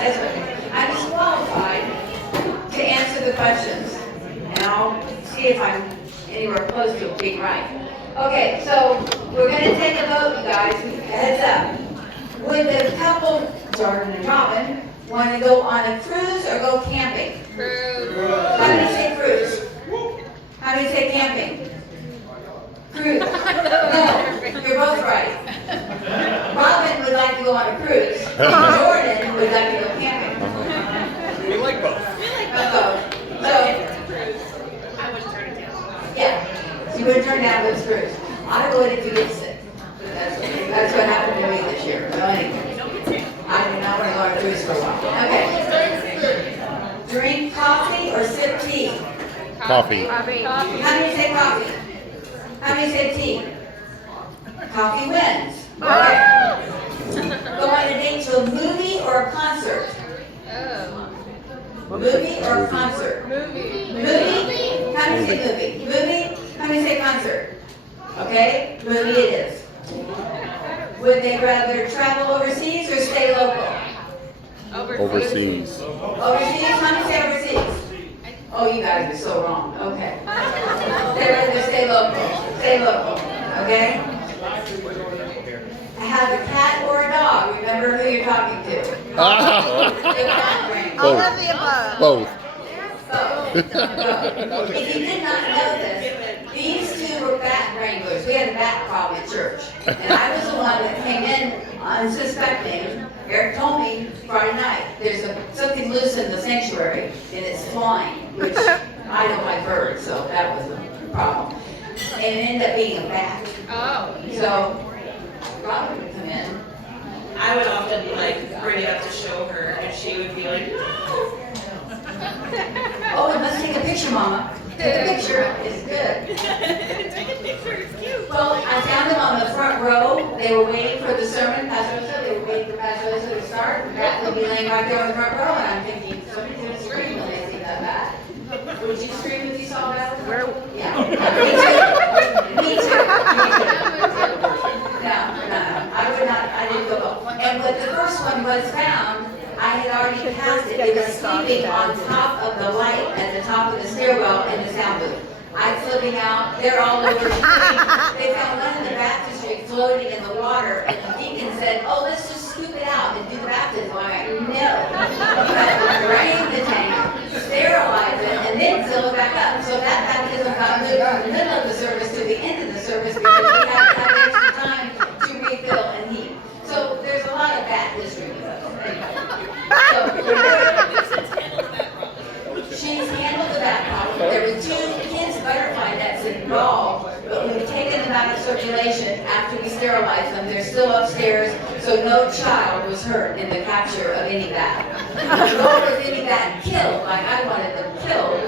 That's okay. I'm disqualified to answer the questions, and I'll see if I'm anywhere close to being right. Okay, so we're going to take a vote, you guys. Heads up. Would the couple, Jordan and Robin, want to go on a cruise or go camping? Cruise. How many say cruise? How many say camping? Cruise. No, you're both right. Robin would like to go on a cruise. Jordan would like to go camping. We like both. So, I wouldn't turn it down. yeah, you would turn down those cruise. I would if you get sick. That's what happened to me this year. So anyway, I did not want to go on a cruise for a while. Okay. Drink coffee or sip tea? Coffee. How many say coffee? How many say tea? Coffee wins. Okay. Go on a date to a movie or a concert? Oh. Movie or a concert? Movie. Movie? How many say movie? Movie? How many say concert? Okay, movie it is. Would they rather travel overseas or stay local? Overseas. Overseas? How many say overseas? Oh, you guys are so wrong. Okay. They'd rather stay local. Stay local. Okay? Have a cat or a dog. Remember who you're talking to. The cat ring. Both. Both. If you did not know this, these two were bat wranglers. We had a bat problem at church. And I was the one that came in unsuspecting. Eric told me Friday night, there's something loose in the sanctuary, and it's flying, which I don't like birds, so that was a problem. And it ended up being a bat. Oh. So Robin would come in. I would often like bring it up to show her, and she would be like, "No." Oh, let's take a picture, Mama. Take a picture. It's good. Take a picture. It's cute. Well, I found them on the front row. They were waiting for the sermon, Pastor Osa. They were waiting for Pastor Osa to start. The bat would be laying right there on the front row, and I'm thinking, somebody's going to scream when they see that bat. Would you scream if you saw that? Yeah. Me too. No, I would not. I didn't go. And when the first one was found, I had already passed it. It was sleeping on top of the light at the top of the stairwell in the sound booth. I'm flipping out. They're all over the street. They found one in the baptistry floating in the water, and the deacon said, "Oh, let's just scoop it out and do the baptism." I'm like, "No, you have to drain the tank, sterilize it, and then fill it back up." So that baptism got moved from the middle of the service to the end of the service because we had to have extra time to refill and heat. So there's a lot of bat history with us. She's handled the bat problem. There were 2 kids' butterfly nets involved, but we've taken them out of circulation after we sterilized them. They're still upstairs, so no child was hurt in the capture of any bat. Nor was any bat killed, like I wanted them killed.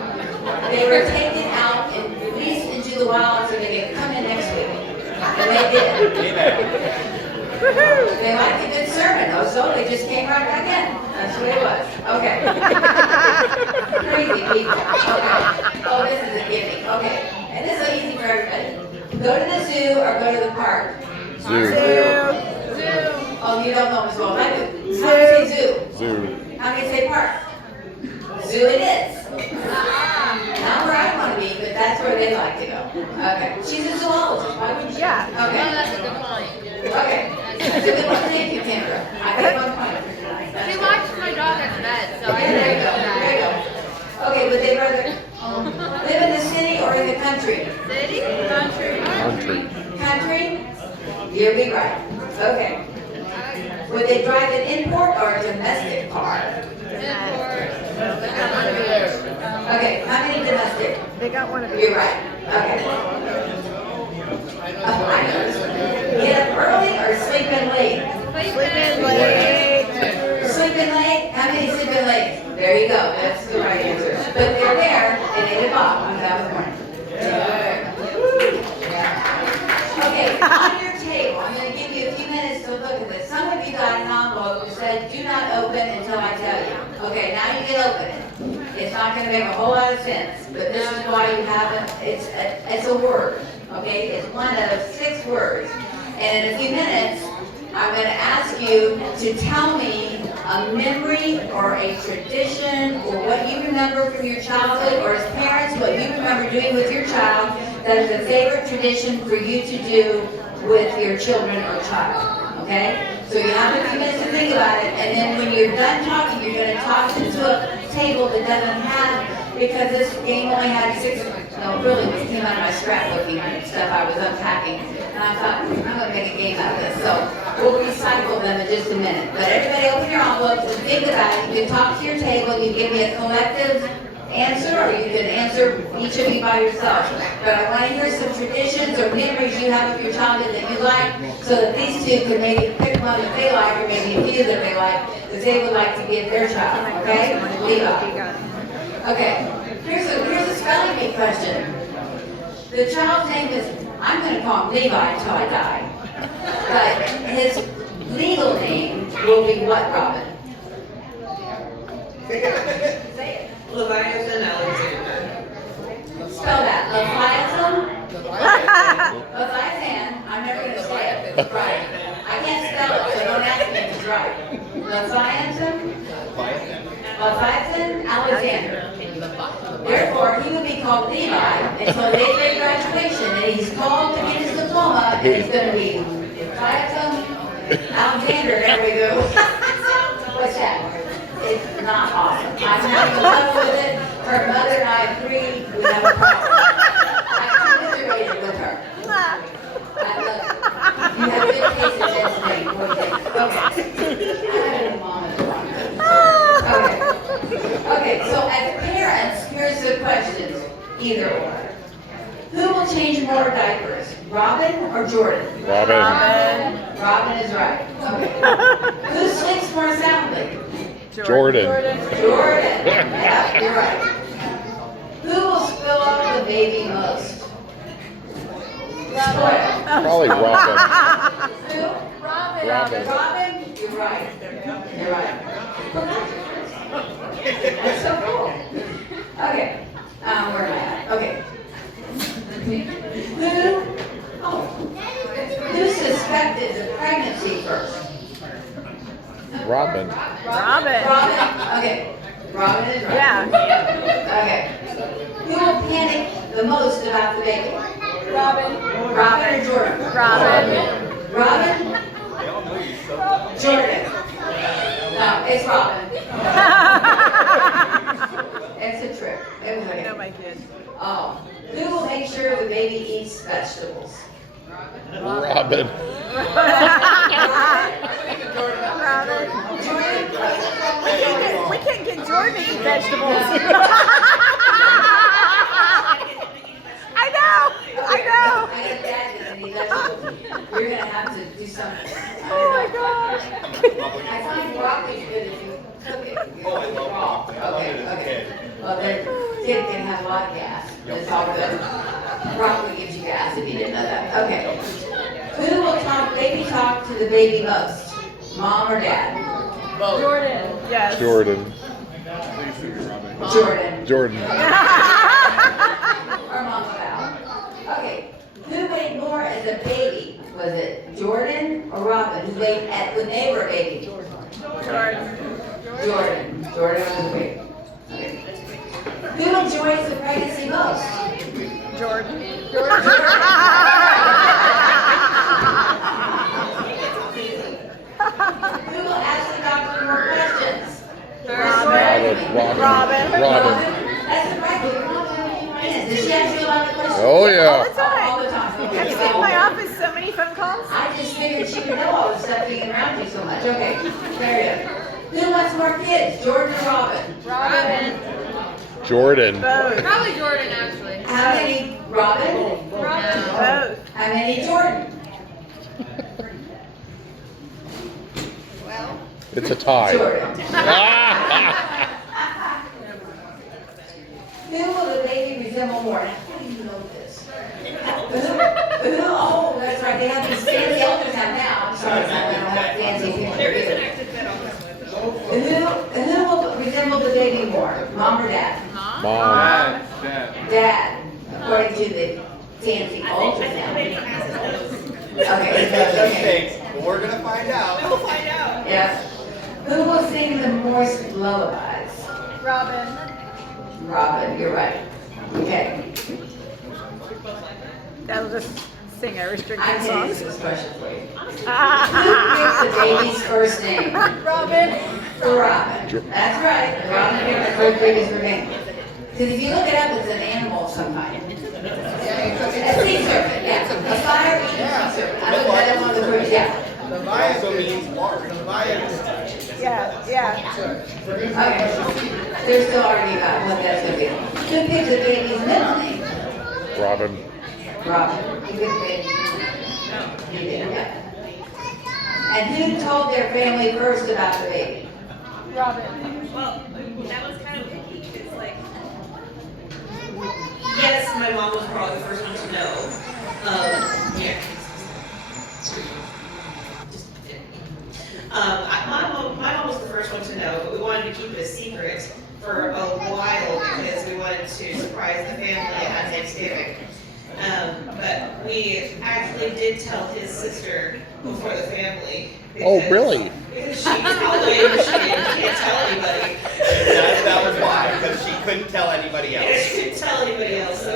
They were taken out and released into the wild so they could come in next week. And they did. They liked a good sermon, though, so they just came right back in. That's what it was. Okay. Crazy people. Okay. Oh, this is a gimme. Okay. And this is easy for everybody. Go to the zoo or go to the park? Zoo. Oh, you don't know as well. I do. How many say zoo? Zoo. How many say park? Zoo it is. Not where I want to be, but that's where they like to go. Okay. She's a zoologist. Why would you? Yeah. Okay. Oh, that's a good point. Okay. So good one. Thank you, Kendra. I get 1 point. She watched my dog at the vet, so I There you go. know There you that. go. Okay, would they rather live in the city or in the country? City? Country? Country. Country? You'll be right. Okay. Would they drive an import or a domestic car? Import. Okay, how many domestic? They got one of these. You're right. Okay. I know this one. Get up early or sleep in late? Sleeping late. Sleeping late? How many sleep in late? There you go. That's the right answer. But they're there at 8 o'clock on Sabbath morning. Okay, on your table, I'm going to give you a few minutes to look at this. Some of you got an envelope that said, "Do not open until I tell you." Okay, now you can open it. It's not going to make a whole lot of sense, but this is why you haven't. It's a word. Okay, it's one of 6 words. And in a few minutes, I'm going to ask you to tell me a memory or a tradition or what you remember from your childhood, or as parents, what you remember doing with your child that is a favorite tradition for you to do with your children or child, okay? So you have a few minutes to think about it, and then when you're done talking, you're gonna toss it to a table that doesn't have, because this game only had really, it came out of my scrapbooking stuff I was unpacking. And I thought, I'm gonna make a game out of this, so we'll recycle them in just a minute. But everybody open your envelopes and think about it. You can talk to your table, you give me a collective answer, or you can answer each of you by yourself. But I want to hear some traditions or memories you have of your childhood that you like, so that these two can maybe pick one that they like, or maybe a few that they like, that they would like to give their child, okay? Levi. Okay, here's a spelling bee question. The child's name is, I'm going to call him Levi until I die. But his legal name will be what, Robin? Say it. Leviathan Alexander. Spell that. Leviathan? Leviathan. I'm never going to say it. Right. I can't spell it, so don't ask me if it's right. Leviathan? Leviathan Alexander. Therefore, he would be called Levi until the 8th grade graduation, and he's called to get his diploma, and he's going to be Leviathan Alexander. There we go. What's that? It's not awesome. I'm having a level with it. Her mother and I agree we have a problem. I commiserated with her. I love it. You have good taste in this thing. Okay. I have a mom and a mom. Okay, so as parents, here's the questions, either or. Who will change more diapers, Robin or Jordan? Robin. Robin is right. Okay. Who sleeps more soundly? Jordan. Jordan. Yeah, you're right. Who will spill out the baby most? Spoil. Probably Robin. Who? Robin. Robin? You're right. You're right. That's so cool. Okay. Where am I at? Okay. Who suspected the pregnancy first? Robin. Robin. Robin? Okay. Robin is right. Yeah. Okay. Who will panic the most about the baby? Robin. Robin or Jordan? Robin. Robin? Jordan. No, it's Robin. It's a trick. It was I know okay. my kid. Oh. Who will make sure the baby eats vegetables? Robin. Robin. We can't get Jordan to eat vegetables. I know. I know Dad doesn't eat vegetables. You're gonna have to do something. Oh my gosh. I find broccoli good if you cook it. You cook it raw. Okay. Well, then kid can have a lot of gas. It's all good. Broccoli gives you gas if you didn't know that. Okay. Who will baby talk to the baby most? Mom or Dad? Jordan. Yes. Jordan. Jordan. Jordan. Or Mama Val. Okay. Who weighed more as a baby? Was it Jordan or Robin? Who weighed when they were a baby? Jordan. Jordan was a baby. Okay. Who enjoys the pregnancy most? Jordan. Who will ask the doctor more questions? Robin. That's the right one. Come on, does she ask you a lot of questions? Oh All the yeah. time. All the time. Have you been in my office so many phone calls? I just figured she would know all the stuff being around you so much. Okay, there you go. Who wants more kids, Jordan or Robin? Robin. Jordan. Both. Probably Jordan, actually. How many, Robin? Both. How many, Jordan? It's a tie. Jordan. Ah! Who will the baby resemble more? Now, how do you know this? Oh, that's right, they have these fancy ultrasound now. I'm sorry, I don't have fancy pictures. There is an active bed on this website. Who will resemble the baby more, Mom or Dad? Mom. Dad, according to the fancy ultrasound. Okay, okay. Well, we're gonna find out. We'll find out. Yeah. Who will sing the Morse lullabies? Robin. Robin, you're right. Okay, That'll just sing a I'm restricted going to songs. answer this question for you. Who picks the baby's first name? Robin. Robin. That's right. Robin here, the first baby's her name. Because if you look it up, it's an animal of some kind. A sea serpent, yeah. A fire-eating sea serpent. I looked that up on the first, yeah. Yeah. Okay. They're still arguing about what that's going to be. Who picked the baby's middle name? Robin. Robin. You picked the baby's You did, yeah. And who told their family first about the baby? Robin. Well, that was kind of picky because, like, yes, my mom was probably the first one to know. Yeah. My mom was the first one to know, but we wanted to keep it a secret for a while because we wanted to surprise the family at Thanksgiving. But we actually did tell his sister before the family. Oh, really? Because she claimed she can't tell anybody. That was why, because she couldn't tell anybody Yeah, else. she couldn't tell anybody else, so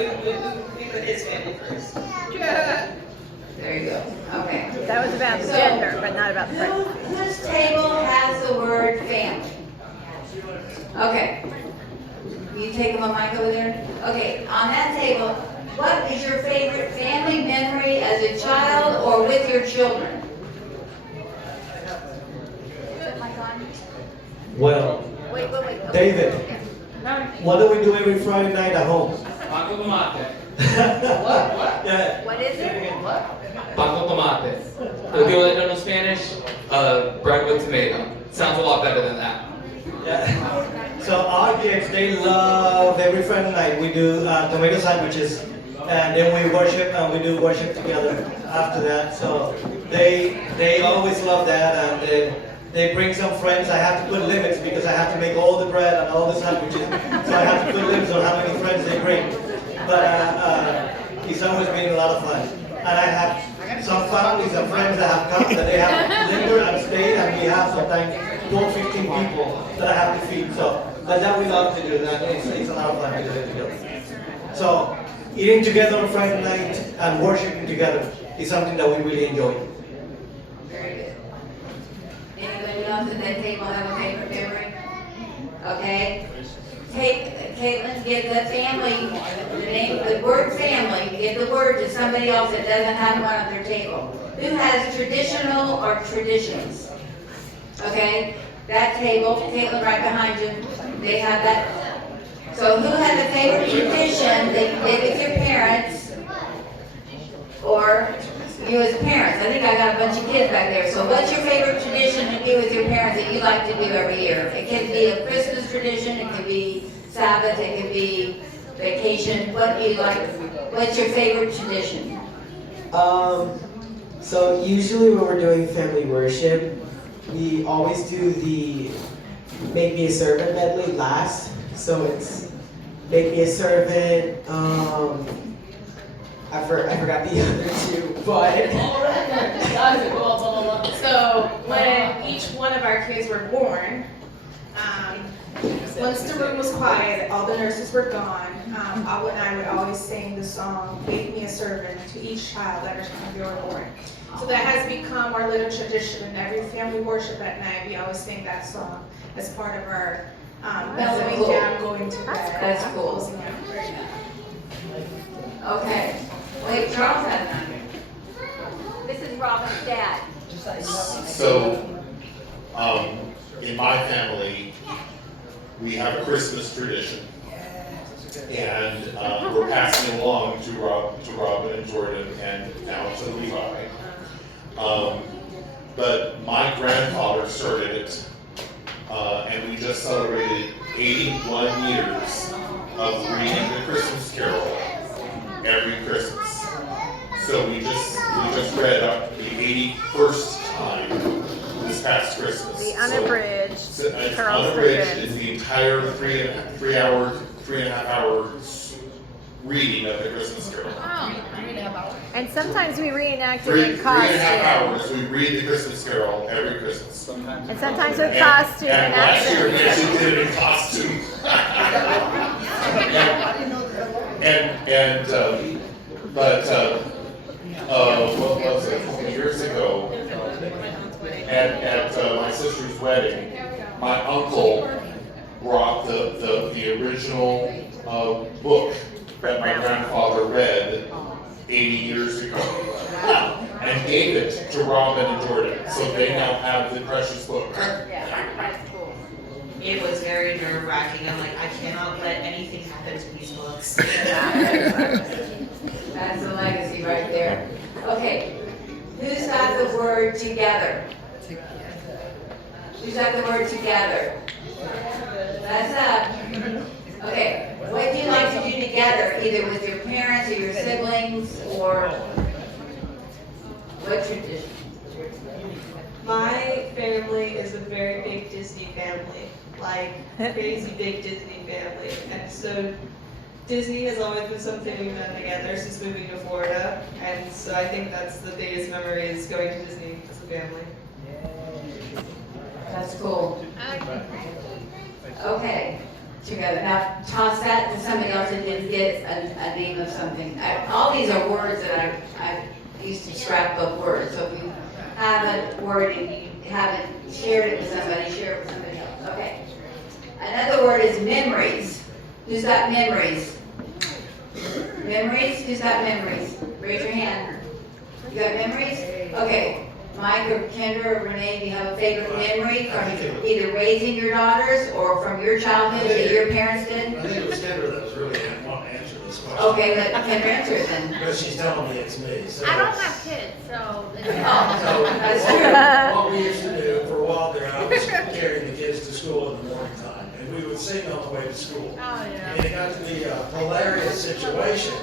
we put his family first. There you go. Okay. That was about the gender, but not about the pregnancy. Whose table has the word family? Okay. You take a mic over there? Okay, on that table, what is your favorite family memory as a child or with your children? Well, Wait. David, what do we do every Friday night at home? Paco tomate. Yeah. What is it? Paco tomate. If you want to know in Spanish, bread with tomato. Sounds a lot better than that. Yeah. So our kids, they love every Friday night. We do tomato sandwiches, and then we worship, and we do worship together after that. So they always love that, and they bring some friends. I have to put limits because I have to make all the bread and all the sandwiches. So I have to put limits on how many friends they bring. But it's always been a lot of fun. And I have some families and friends that have come that they have lingered and stayed, and we have sometimes 12, 15 people that I have to feed. So that we love to do that. It's a lot of fun to do it together. So eating together on Friday night and worshiping together is something that we really enjoy. Very good. Anybody else at that table have a favorite memory? Okay. Caitlin, give the family, the word family, give the word to somebody else that doesn't have one at their table. Who has traditional or traditions? Okay, that table, Caitlin right behind you, they have that. So who has a favorite tradition that you did with your parents or you as parents? I think I got a bunch of kids back there. So what's your favorite tradition to do with your parents that you like to do every year? It can be a Christmas tradition, it could be Sabbath, it could be vacation. What do you like? What's your favorite tradition? So usually when we're doing family worship, we always do the Make Me a Servant medley last. So it's Make Me a Servant, I forgot the other two, but So when each one of our kids were born, once the room was quiet, all the nurses were gone, Abba and I would always sing the song, Make Me a Servant, to each child every time they were born. So that has become our little tradition. In every family worship at night, we always sing that song as part of our mellowing cool. down, going to bed. That's cool. Closing out. Okay. Wait, Charles has none. This is Robin's dad. So, in my family, we have a Christmas tradition, and we're passing it along to Robin and Jordan, and now to Levi. But my grandfather started it, and we just celebrated 81 years of reading the Christmas Carol every Christmas. So we just read up the 81st time this past Christmas. The unabridged. So it's Charles unabridged Dickens. is the entire three and a half hour reading of the Christmas Carol. And sometimes we reenact it Three in and a half costume. hours, we read the Christmas Carol every Christmas. And sometimes with costume And and last year, we accents. actually did it in costume. What was it, a couple years ago, at my sister's wedding, my uncle brought the original book that my grandfather read 80 years ago and gave it to Robin and Jordan, so they now have the precious book. It was very nerve-wracking. I'm like, I cannot let anything happen to these books. That's the legacy right there. Okay, who's got the word together? Who's got the word together? That's up. Okay, what do you like to do together, either with your parents or your siblings, or what tradition? My family is a very big Disney family, like crazy big Disney family. And so Disney has always been something we've done together since moving to Florida. And so I think that's the biggest memory is going to Disney as a family. That's cool. Okay, together. Now toss that to somebody else that didn't get a name of something. All these are words that I used to scrapbook words. So if you have a word and you haven't shared it with somebody, share it with somebody else. Okay. Another word is memories. Who's got memories? Memories? Who's got memories? Raise your hand. You got memories? Okay. Mike or Kendra or Renee, do you have a favorite memory from either raising your daughters or from your childhood that your parents did? I think it was Kendra that was really wanting to answer this question. Okay, let Kendra answer it then. Because she's telling me it's me, so. I don't have kids, so. So, That's true. what we used to do for a while there, I was carrying the kids to school in the morning time, and we would sing on the way to school. Oh, yeah. And it got to be a hilarious situation,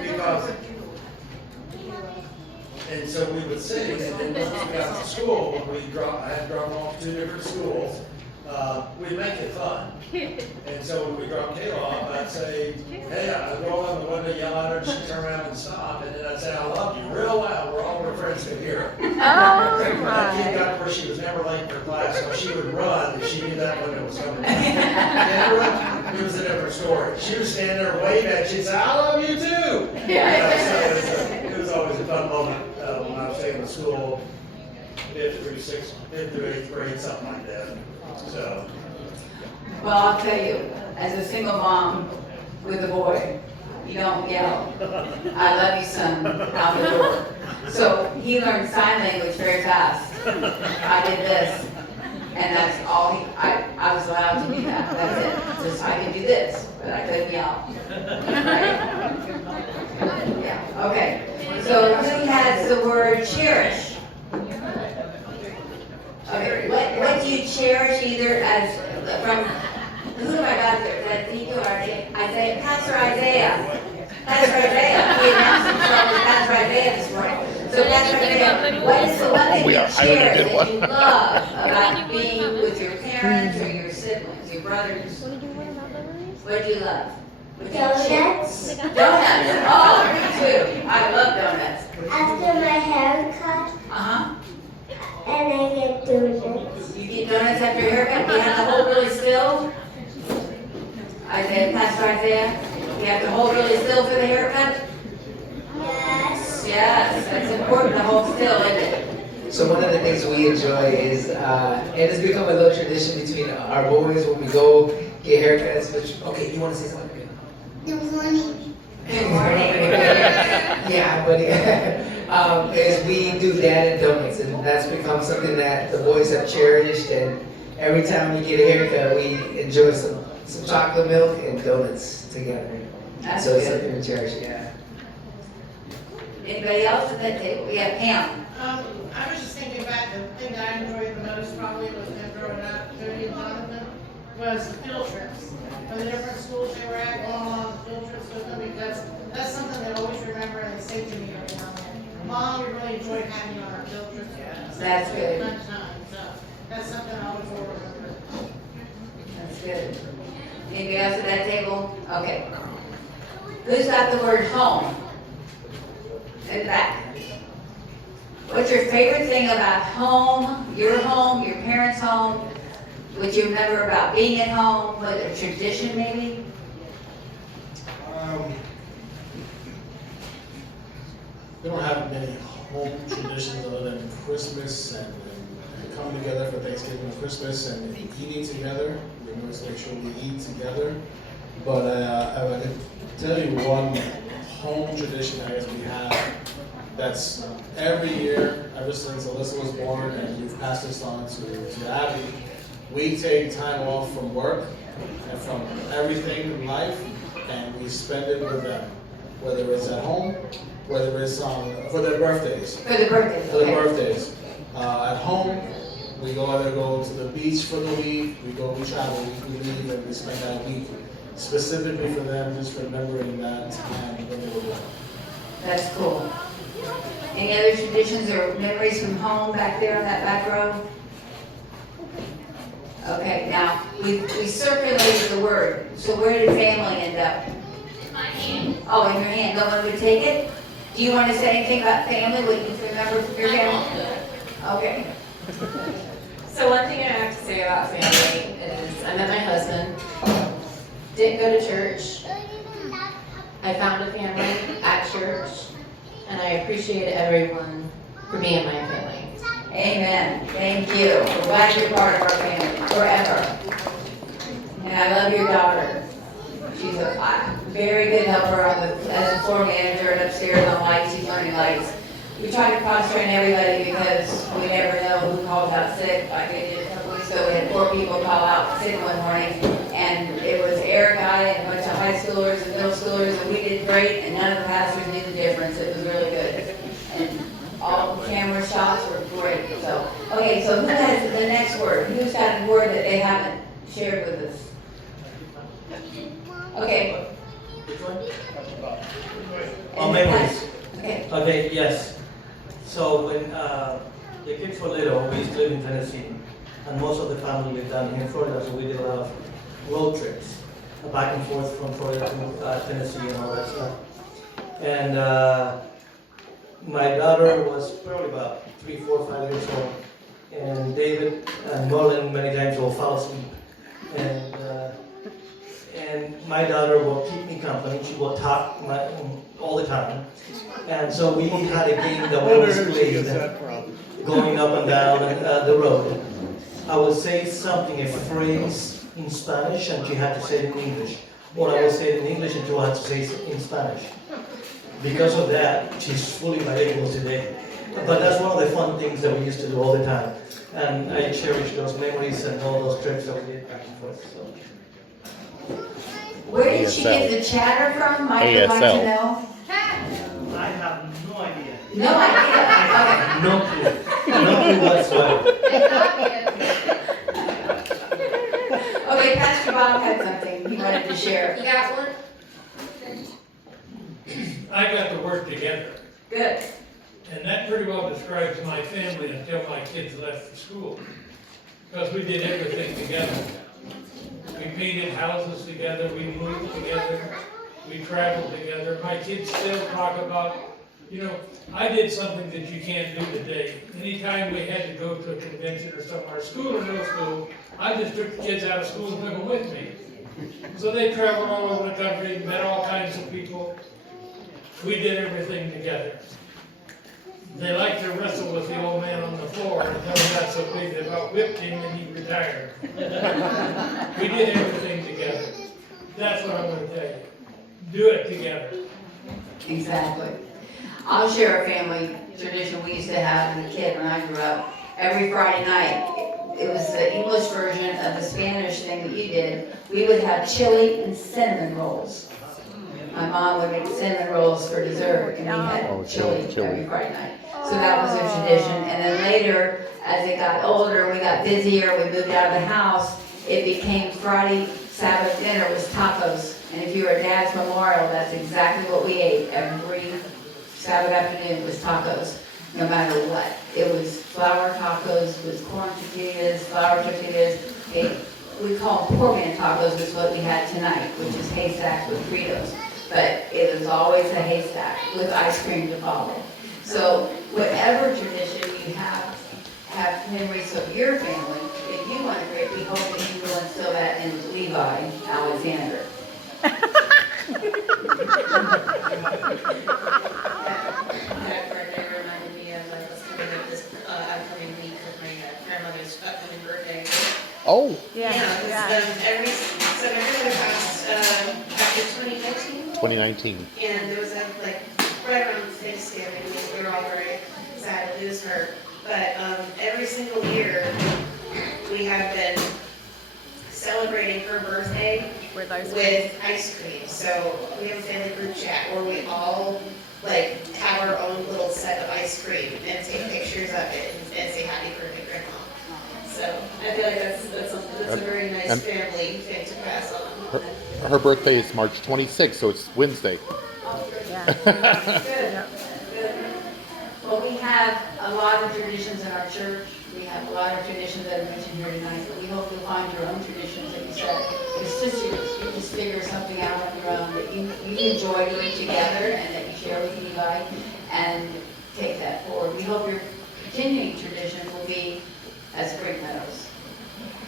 because, and so we would sing, and then once we got to school, I had to drop them off to 2 different schools, we'd make it fun. And so when we dropped Kayla off, I'd say, hey, I'd roll down the window, yell at her, and she'd turn around and stop, and then I'd say, I love you, real loud, where all her friends could hear her. Oh, That kid my. got to where she was never late for class, so she would run if she knew that window was coming. Kendra, it was a different story. She was standing there waving at you, she'd say, I love you too. So it was always a fun moment when I was taking to school, 5th through 8th grade, something like that. So. Well, I'll tell you, as a single mom with a boy, you don't yell, I love you, son, out the door. So he learned sign language very fast. I did this, and that's all I was allowed to do that. That's it. Just I could do this, but I couldn't yell. Right? Yeah, okay. So who has the word cherish? Okay, what do you cherish either as, from, who have I got there? Is that Ezekiel or Isaiah? Pastor Isaiah. Pastor Isaiah. He announced himself as Pastor Isaiah this morning. So Pastor Isaiah, what is the one thing you cherish that you love about being with your parents or your siblings, your brothers? What do you love? Donuts. Donuts. Oh, me too. I love donuts. After my haircut, Uh-huh. and I get donuts. You get donuts after your haircut? Do you have to hold really still? Isaiah, Pastor Isaiah, you have to hold really still for the haircut? Yes. Yes, that's important to hold still, isn't it? So one of the things we enjoy is, and it's become a little tradition between our boys when we go get haircuts, which, okay, you want to say something? Good morning. Good morning. Yeah, but is we do dad and donuts, and that's become something that the boys have cherished, and every time we get a haircut, we enjoy some chocolate milk and donuts together. That's so it's good. something to cherish, yeah. Anybody else at that table? We have Pam. I was just thinking back, the thing that I enjoyed the most probably was them growing up, Jody and Jonathan, was the field trips. For the different schools they were at, going on field trips with them, because that's something they always remember and they say to me every now and then, Mom, we really enjoyed having you on our field trips. That's good. Fun time, so that's something I always will remember. That's good. Anybody else at that table? Okay. Who's got the word home? In the back. What's your favorite thing about home, your parents' home? What you remember about being at home? What a tradition maybe? We don't have many home traditions other than Christmas and coming together for Thanksgiving and Christmas and eating together. We always make sure we eat together. But I can tell you one home tradition I guess we have that's every year, ever since Alyssa was born, and we've passed this on to Abby. We take time off from work and from everything in life, and we spend it with them, whether it's at home, whether it's for their birthdays. For the birthdays. For the birthdays. At home, we either go to the beach for the week, we travel, we leave, and we spend that week specifically for them, just remembering that time when they were born. That's cool. Any other traditions or memories from home back there on that back row? Okay, now, we circulated the word, so where did family end up? In my hand. Oh, in your hand, no one would take it? Do you want to say anything about family, what you remember from your family? Okay. So one thing I have to say about family is I met my husband, didn't go to church. I found a family at church, and I appreciate everyone for being my family. Amen. Thank you. We're glad you're part of our family forever. And I love your daughter. She's a very good helper as a floor manager and upstairs on lights. She's learning lights. We try to cross-train everybody because we never know who calls out sick. Like we did a couple weeks ago, we had 4 people call out sick one morning, and it was Eric, I, and a bunch of high schoolers and middle schoolers, and we did great, and none of the pastors knew the difference. It was really good. And all the camera shots were great. So, okay, so who has the next word? Who's got a word that they haven't shared with us? Okay. Which one? Oh, memories. Okay. Okay, yes. So when the kids were little, we used to live in Tennessee, and most of the family lived down here in Florida, so we did a lot of road trips, back and forth from Florida to Tennessee and all that stuff. And my daughter was probably about 3, 4, 5 years old, and David and Merlin many times will fall asleep. And my daughter will keep me company. She will talk all the time. And so we had a game that we always played, going up and down the road. I would say something, a phrase in Spanish, and she had to say it in English. Or I would say it in English, and she had to say it in Spanish. Because of that, she's fully bilingual today. But that's one of the fun things that we used to do all the time. And I cherish those memories and all those trips that we did back and forth. So. Where did she get the chatter from? Mike would like to know. I have no idea. No idea? Okay. No clue. No clue whatsoever. Okay, Pastor Bob had something he wanted to share. You got one? I got to work together. Good. And that pretty well describes my family until my kids left for school. Because we did everything together. We painted houses together, we moved together, we traveled together. My kids still talk about, I did something that you can't do today. Anytime we had to go to a convention or somewhere, school or no school, I just took the kids out of school and took them with me. So they traveled all over the country, met all kinds of people. We did everything together. They liked to wrestle with the old man on the floor until he got so big they about whipped him and he retired. We did everything together. That's what I'm going to tell you. Do it together. Exactly. I'll share a family tradition we used to have as a kid when I grew up. Every Friday night, it was the English version of the Spanish thing that you did. We would have chili and cinnamon rolls. My mom would make cinnamon rolls for dessert, and we had chili every Friday night. So that was a tradition. And then later, as it got older, we got busier, we moved out of the house, it became Friday, Sabbath dinner was tacos. And if you were at Dad's Memorial, that's exactly what we ate every Sabbath afternoon was tacos, no matter what. It was flour tacos, it was corn tortillas, flour tortillas. We call them poor man tacos, is what we had tonight, which is haystacks with Fritos. but it was always a haystack with ice cream to follow. So whatever tradition you have memories of your family, if you want to create, we hope that you will instill that in Levi Alexander. That birthday reminded me of us coming up this upcoming week of my grandmother's upcoming birthday. Oh. Yeah, so my grandmother passed after 2019. 2019. And there was like right around Thanksgiving, we were all very sad to lose her. But every single year, we have been celebrating her birthday with ice cream. So we have a family group chat where we all like have our own little set of ice cream and take pictures of it and say happy birthday, Grandma. So I feel like that's a very nice family thing to pass on. Her birthday is March 26th, so it's Wednesday. Good. Well, we have a lot of traditions in our church. We have a lot of traditions that are mentioned here tonight, but we hope you'll find your own traditions that you said. It's just yours. You just figure something out on your own that you enjoy doing together and that you share with Levi and take that forward. We hope your continuing tradition will be at Spring Meadows.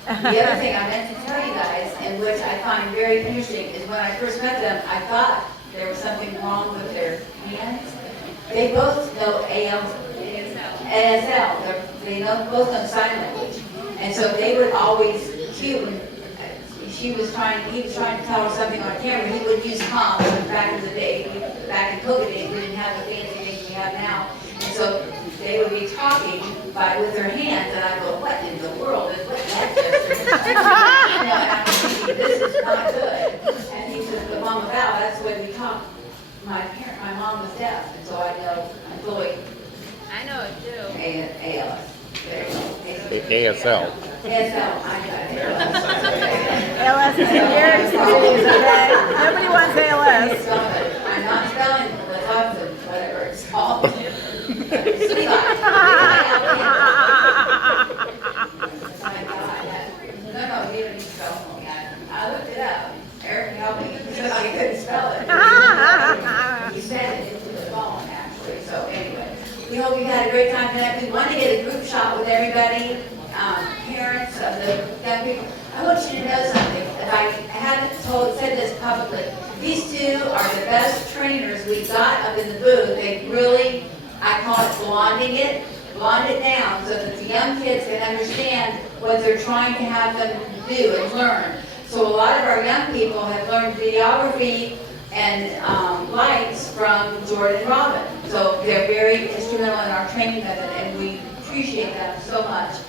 The other thing I meant to tell you guys, and which I find very interesting, is when I first met them, I thought there was something wrong with their hands. They both know ASL. They both know sign language. And so they would always cue, he was trying to tell her something on camera, he would use comms. Back in the day, back in COVID days, we didn't have the fancy things we have now. And so they would be talking with their hands, and I go, what in the world is what that gesture? And I'm thinking, this is not good. And he says, but Mama Val, that's the way we talk. My mom was deaf, and so I know I'm fully. I know it too. ALS. There you go. ASL. ASL, I got it. ALS is in your disease, okay? Nobody wants ALS. I'm not spelling the hugs and whatever it's called. No, you don't need to spell me. I looked it up. Eric helped me because I couldn't spell it. He said it into the phone, actually. So anyway, we hope you had a great time tonight. We want to get a group shot with everybody, parents of the young people. I want you to know something. If I haven't said this publicly, these two are the best trainers we got up in the booth. They really, I call it blond it down so that the young kids can understand what they're trying to have them do and learn. So a lot of our young people have learned videography and lights from Jordan and Robin. So they're very instrumental in our training method, and we appreciate them so much.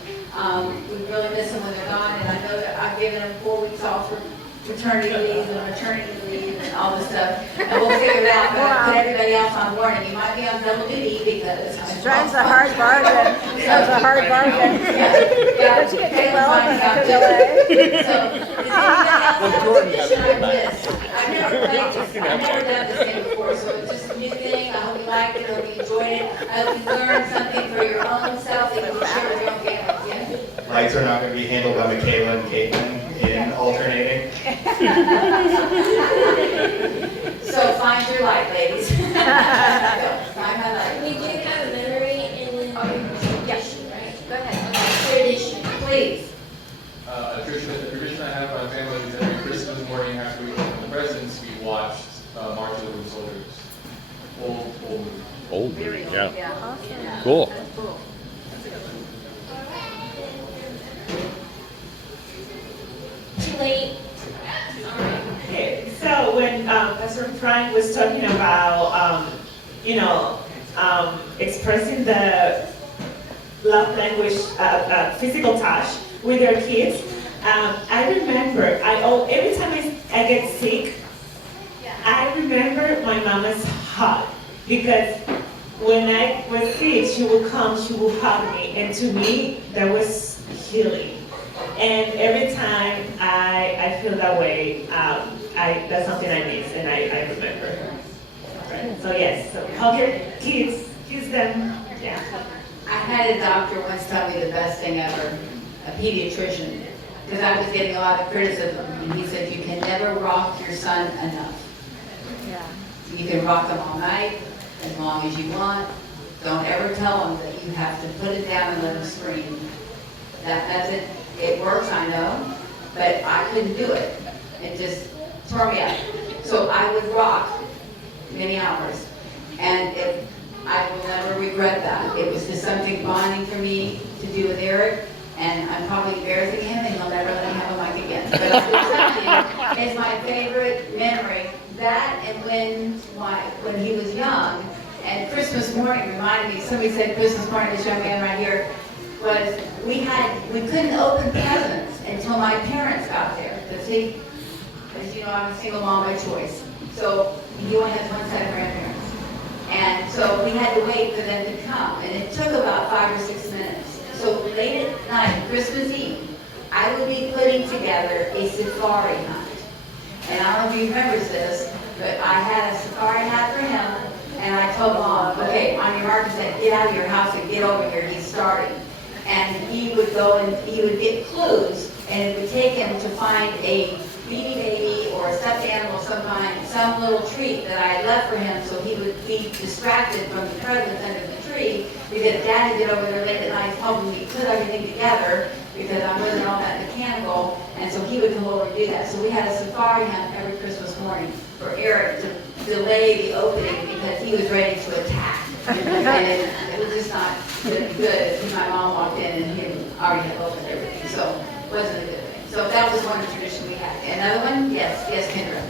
We really miss them when they're gone, and I know that I've given them 4 weeks off for paternity leave and maternity leave and all this stuff. And we'll figure it out, but I put everybody else on warning. You might be on double duty because Drives a hard bargain. That's a hard bargain. Yeah. Don't you get paid well on the delay? So, does anybody else have a tradition I missed? I've never played this, I've never done this game before, so it's just a new thing. I hope you liked it, I hope you enjoyed it. I hope you learned something for your own self that you can share with your own family. Yeah? Lights are not going to be handled by Michaela and Caitlin in alternating. So find your light, ladies. Find my light. We do have a memory and then tradition, right? Go ahead. Tradition, please. A tradition I have in my family is every Christmas morning after we open the presents, we watched March of the Wooden Soldiers. Old movie. Old movie, yeah. Awesome. Cool. Cool. Too late. Okay, so when Pastor Frank was talking about, expressing the love language, physical touch with their kids, I remember, every time I get sick, I remember my mama's hug, because when I was sick, she would come, she would hug me, and to me, that was healing. And every time I feel that way, that's something I miss, and I remember. Right. So yes, so hug your kids, kiss them, yeah. I had a doctor once tell me the best thing ever, a pediatrician, because I was getting a lot of criticism, and he said, you can never rock your son enough. Yeah. You can rock them all night, as long as you want. Don't ever tell them that you have to put it down and let them scream. That's it. It works, I know, but I couldn't do it. It just tore me up. So I would rock many hours, and I will never regret that. It was just something bonding for me to do with Eric, and I'm probably embarrassing him, and he'll never let me have a mic again. But it's my favorite memory. That and when he was young, and Christmas morning reminded me, somebody said Christmas morning, this young man right here, was we couldn't open presents until my parents got there. Because as you know, I'm a single mom by choice. So he only has one set of grandparents. And so we had to wait for them to come. And it took about 5 or 6 minutes. So late at night, Christmas Eve, I would be putting together a safari hunt. And I don't know if you remember this, but I had a safari hat for him, and I told Mom, okay, on your mark, said, get out of your house and get over here, he's starting. And he would go and he would get clues, and it would take him to find a Beanie Baby or a stuffed animal, some little treat that I had left for him, so he would be distracted from the presents under the tree, because Dad would get over there late at night helping me put everything together, because I wasn't all that mechanical, and so he would come over and do that. So we had a safari hunt every Christmas morning for Eric to delay the opening because he was ready to attack. And it was just not good. My mom walked in and he already had opened everything, so it wasn't a good thing. So that was one tradition we had. Another one? Yes, Kendra.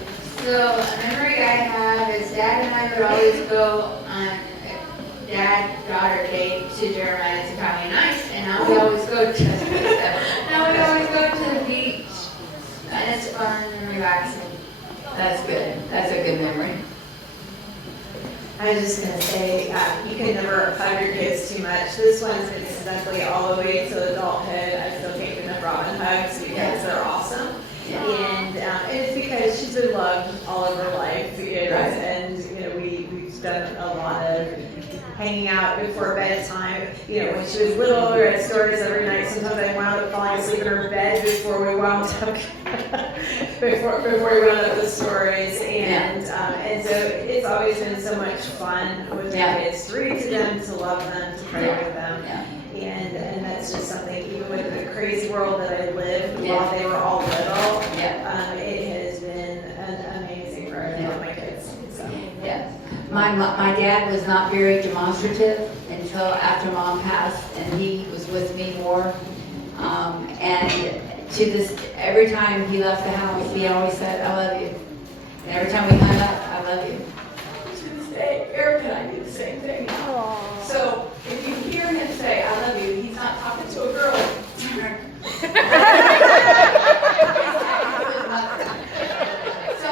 So a memory I have is Dad and I would always go on a dad-daughter date to Jeremiah to County Nice, and now we always go to the beach, and it's fun and relaxing. That's good. That's a good memory. I was just gonna say, you can never hug your kids too much. This one's been essentially all the way to adulthood. I still take enough Robin hugs because they're awesome. And it's because she's been loved all of her life, and we've done a lot of hanging out before bedtime. When she was little, we read stories every night. Sometimes I wound up falling asleep in her bed before we wound up before we wound up the stories. And so it's always been so much fun with the kids to read to them, to love them, to pray with them. And that's just something, even with the crazy world that I lived while they were all little, it has been an amazing ride with my kids. So. Yeah. My dad was not very demonstrative until after Mom passed, and he was with me more. And to this, every time he left the house, he always said, I love you. And every time we hung up, I love you. To this day, Eric and I do the same thing. So if you hear him say, I love you, he's not talking to a girl. So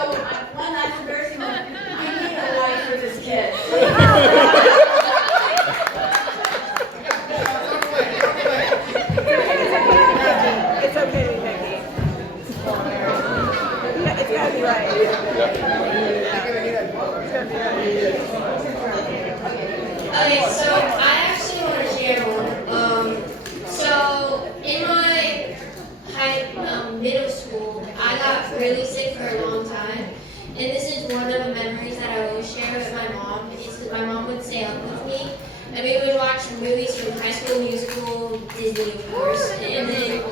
one last embarrassing moment. I need a wife for this kid. It's okay, Becky. It's gotta be right. Okay, so I actually want to share one. So in my middle school, I got really sick for a long time, and this is one of the memories that I always share with my mom. Is that my mom would stay up with me, and we would watch movies from High School Musical, Disney, of course, and then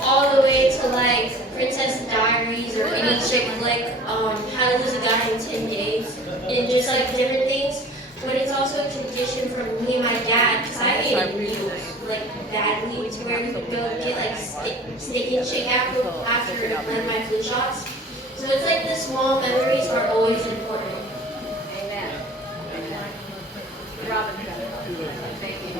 all the way to like Princess Diaries or any chick flick, How to Lose a Guy in 10 Days, and just like different things. But it's also a tradition from me and my dad, because I hated needles like badly, to where we would go get like stick and shake after one of my flu shots. So it's like the small memories are always important. Amen. Robin, thank you.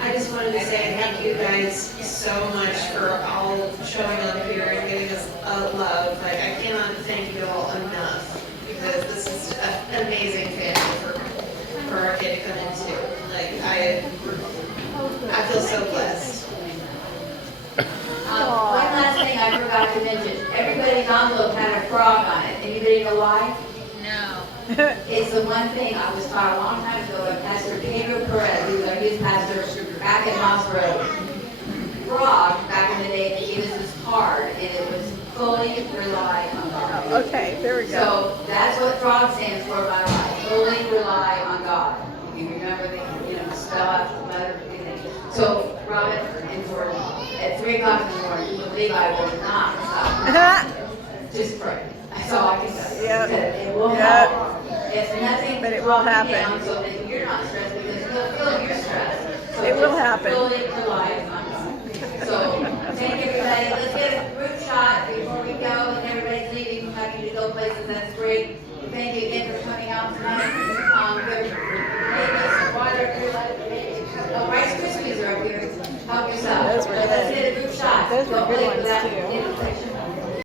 I just wanted to say thank you guys so much for all showing up here and giving us love. Like, I cannot thank you all enough, because this is an amazing family for our kid to come into. Like, I feel so blessed. One last thing I forgot to mention. Everybody's envelope had a frog on it. Anybody know why? No. It's the one thing I was taught a long time ago by Pastor Pedro Perez, who's our youth pastor back at Moss Road. Frog, back in the day, they gave us this card, and it was fully rely on God. Okay, there we go. So that's what FROG stands for by life. Fully rely on God. You remember the, spell out the mother, everything. So Robin and Jordan, at 3 o'clock in the morning, you believe I will not stop. Just pray. That's all I can say. Yep. It will Yep. happen. It's nothing. But it will to calm you happen. down so that you're not stressed because you'll feel your stress. So It will just happen. Fully rely on God. So thank everybody. Let's get a group shot before we go, and everybody's leaving, having to go places. That's great. Thank you again for coming out tonight. There's water, Rice Krispies are up here. Help yourself. Those were Let's good. get a group shot. Those were Don't good play ones, without too. infection.